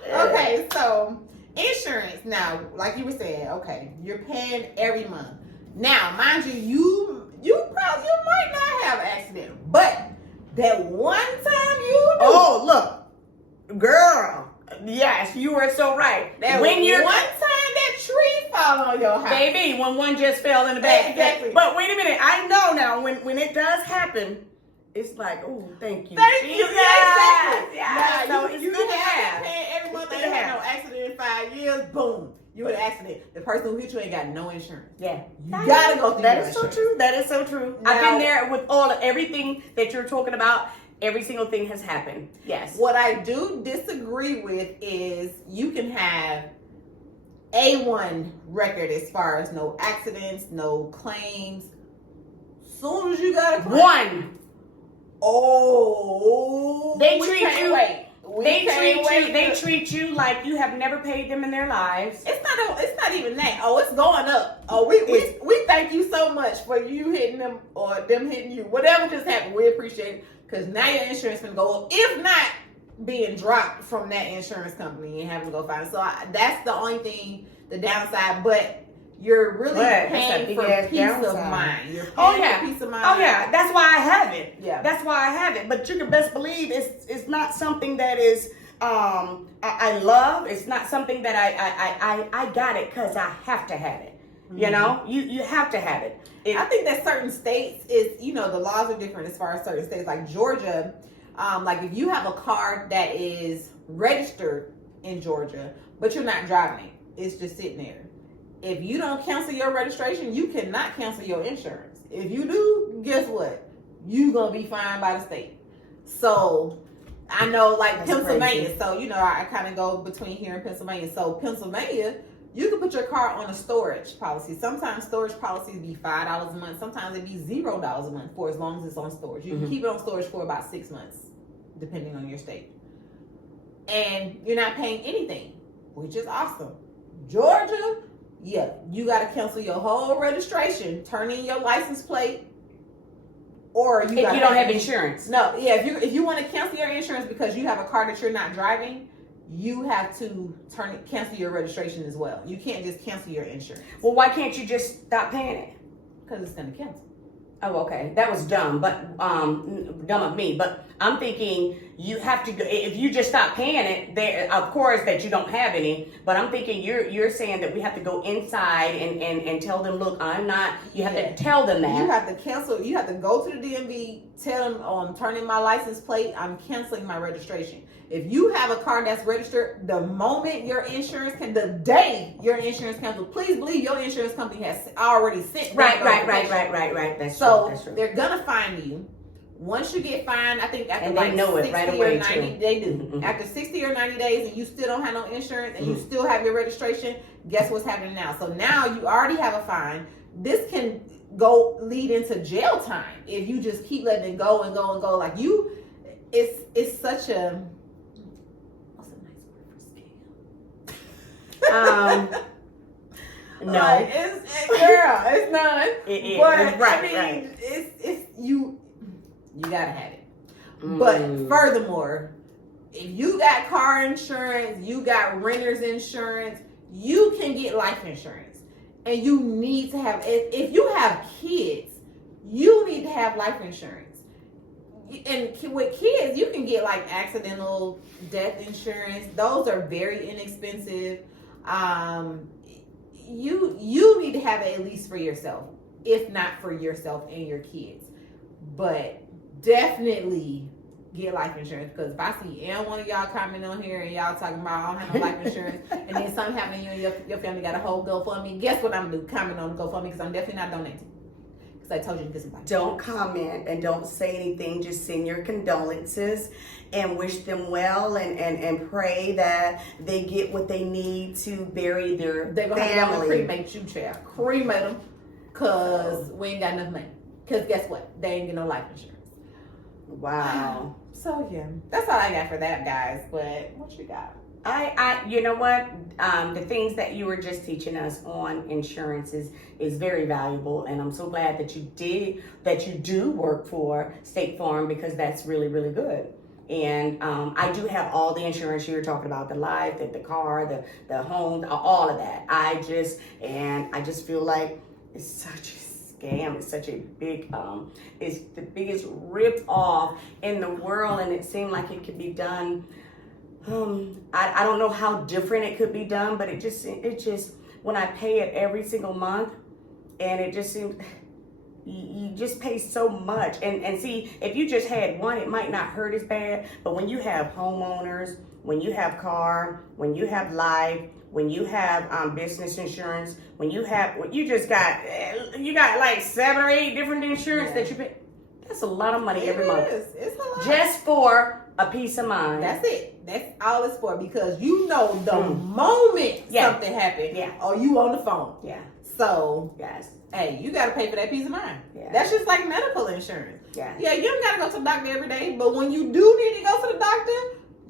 Okay, so insurance. Now, like you were saying, okay, you're paying every month. Now, mind you, you might not have an accident, but that one time you do. Oh, look, girl. Yes, you were so right. That one time that tree fell on your house. Baby, when one just fell in the back. Exactly. But wait a minute, I know now when it does happen, it's like, oh, thank you. Thank you. Jesus. Exactly. Yeah. Now, So it's you good to didn't have. pay every month. It's They good to had have. no accident in 5 years. Boom. You had an accident. The person who hit you ain't got no insurance. Yeah. You gotta go through That your is so insurance. true. That is so true. Now- I've been there with everything that you're talking about. Every single thing has happened. Yes. What I do disagree with is you can have A1 record as far as no accidents, no claims. Soon as you got a claim, One. oh, They we treat can't you- wait. We They can't wait. They treat you like you have never paid them in their lives. It's not even that. Oh, it's going up. Oh, we thank you so much for you hitting them or them hitting you. Whatever just happened, we appreciate it because now your insurance can go up. If not being dropped from that insurance company and having to go find it. So that's the only thing, the downside. But you're really paying for peace of mind. You're paying for peace of mind. Oh yeah, that's why I have it. Yeah. That's why I have it. But you can best believe it's not something that is I love. It's not something that I got it because I have to have it. Mm-hmm. You know, you have to have it. I think that certain states is, the laws are different as far as certain states. Like Georgia, like if you have a car that is registered in Georgia, but you're not driving it, it's just sitting there. If you don't cancel your registration, you cannot cancel your insurance. If you do, guess what? You gonna be fined by the state. So I know, like That's Pennsylvania. crazy. So I kind of go between here and Pennsylvania. So Pennsylvania, you can put your car on a storage policy. Sometimes storage policies be $5 a month. Sometimes it be $0 a month for as long as it's on storage. You can keep it on storage for about 6 months, depending on your state. And you're not paying anything, which is awesome. Georgia, yeah, you got to cancel your whole registration, turn in your license plate, or If you don't have insurance. No, yeah, if you want to cancel your insurance because you have a car that you're not driving, you have to cancel your registration as well. You can't just cancel your insurance Well, why can't you just stop paying it? because it's going to cancel. Oh, okay. That was dumb, but dumb of me. But I'm thinking you have to go if you just stop paying it. There, of course, that you don't have any. But I'm thinking you're saying that we have to go inside and tell them, look, I'm not. You have to tell them that. You have to cancel. You have to go to the DMV, tell them, I'm turning my license plate. I'm canceling my registration. If you have a car that's registered, the moment your insurance the day your insurance cancels, please believe your insurance company has already sent. Right. That's so true. That's true. they're gonna fine you. Once you get fined, I think after And they know it 60 right or away, 90, too. they do. Mhm. After 60 or 90 days and you still don't have no insurance and you Mhm. still have your registration, guess what's happening now? So now you already have a fine. This can lead into jail time if you just keep letting it go and go and go. Like it's such a what's a nice word for scam? No. Like, it's not. It is. But It's right, I mean, right. it's you gotta have it. But furthermore, if you got car insurance, you got renter's insurance, you can get life insurance. And you need to have, if you have kids, you need to have life insurance. And with kids, you can get like accidental death insurance. Those are very inexpensive. You need to have it at least for yourself, if not for yourself and your kids. But definitely get life insurance, because if I see any one of y'all comment on here and y'all talking about I don't have no life insurance and then something happened to you and your family got a whole GoFundMe, guess what I'm gonna do? Comment on the GoFundMe, because I'm definitely not donating, because I told you to get somebody. Don't comment and don't say anything. Just send your condolences and wish them well and pray that they get what they need to bury their They're gonna have to family. cremate you, child. Cremate them, because we ain't got enough money. Because guess what? They ain't get no life insurance. Wow. So yeah, that's all I got for that, guys. But what you got? You know what? The things that you were just teaching us on insurance is very valuable, and I'm so glad that you do work for State Farm, because that's really, really good. And I do have all the insurance you were talking about, the life, the car, the home, all of that. I just feel like it's such a scam. It's such a big, it's the biggest rip off in the world, and it seemed like it could be done. I don't know how different it could be done, but it just when I pay it every single month, and it just seems you just pay so much. And see, if you just had one, it might not hurt as bad. But when you have homeowners, when you have car, when you have life, when you have business insurance, when you got like 7 or 8 different insurance that you pay. That's a lot of money every month. It's a lot. Just for a peace of mind. That's it. That's all it's for, because you know the moment something happened, you on the phone. Yeah. So yes. Hey, you gotta pay for that peace of mind. Yeah. That's just like medical insurance. Yeah. Yeah, you don't gotta go to the doctor every day, but when you do need to go to the doctor,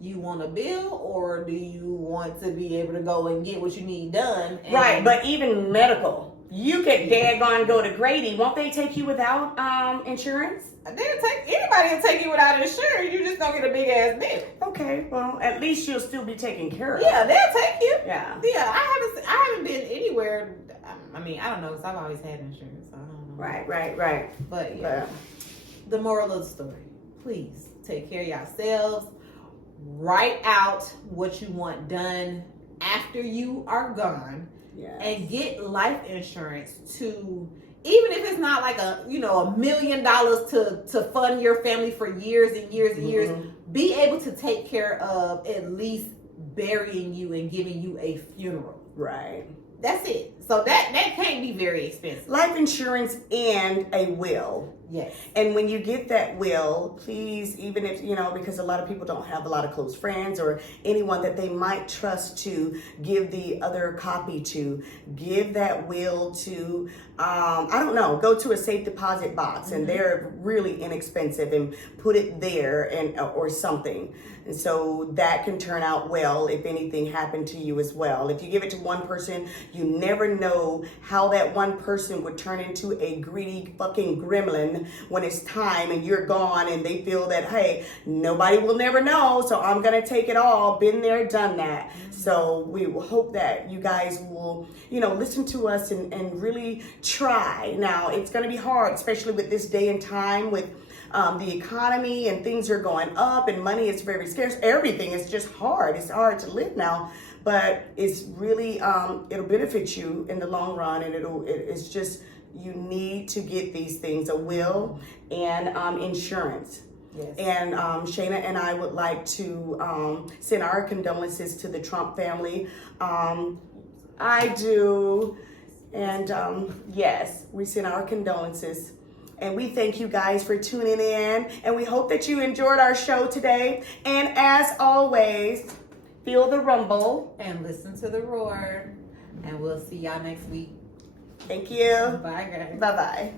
you want a bill, or do you want to be able to go and get what you need done? Right, but even medical, you could daggone go to Grady. Won't they take you without insurance? Anybody will take you without insurance. You just gonna get a big ass bill. Okay, well, at least you'll still be taken care of. Yeah, they'll take you. Yeah. Yeah, I haven't been anywhere. I mean, I don't know, because I've always had insurance. So I don't know. Right. But yeah, the moral of the story: please take care of yourselves. Write out what you want done after you are gone, and get life insurance to, even if it's not like $1 million to fund your family for years and years and years, be able to take care of at least burying you and giving you a funeral. Right. That's it. So that can't be very expensive. Life insurance and a will. Yes. And when you get that will, please, even if, because a lot of people don't have a lot of close friends or anyone that they might trust to give the other copy to, give that will to, go to a safe deposit box, and they're really inexpensive, and put it there or something. And so that can turn out well if anything happened to you as well. If you give it to one person, you never know how that one person would turn into a greedy fucking gremlin when it's time and you're gone, and they feel that, hey, nobody will never know, so I'm going to take it all. Been there, done that. So we hope that you guys will, listen to us and really try. Now, it's going to be hard, especially with this day and time with the economy, and things are going up, and money is very scarce. Everything is just hard. It's hard to live now, but it's really it'll benefit you in the long run, and it's just, you need to get these things: a will and insurance. Yes. And Shaina and I would like to send our condolences to the Trump family. I do, and yes, we send our condolences. And we thank you guys for tuning in. And we hope that you enjoyed our show today. And as always, feel the rumble. And listen to the roar. And we'll see y'all next week. Thank you. Bye, guys. Bye-bye.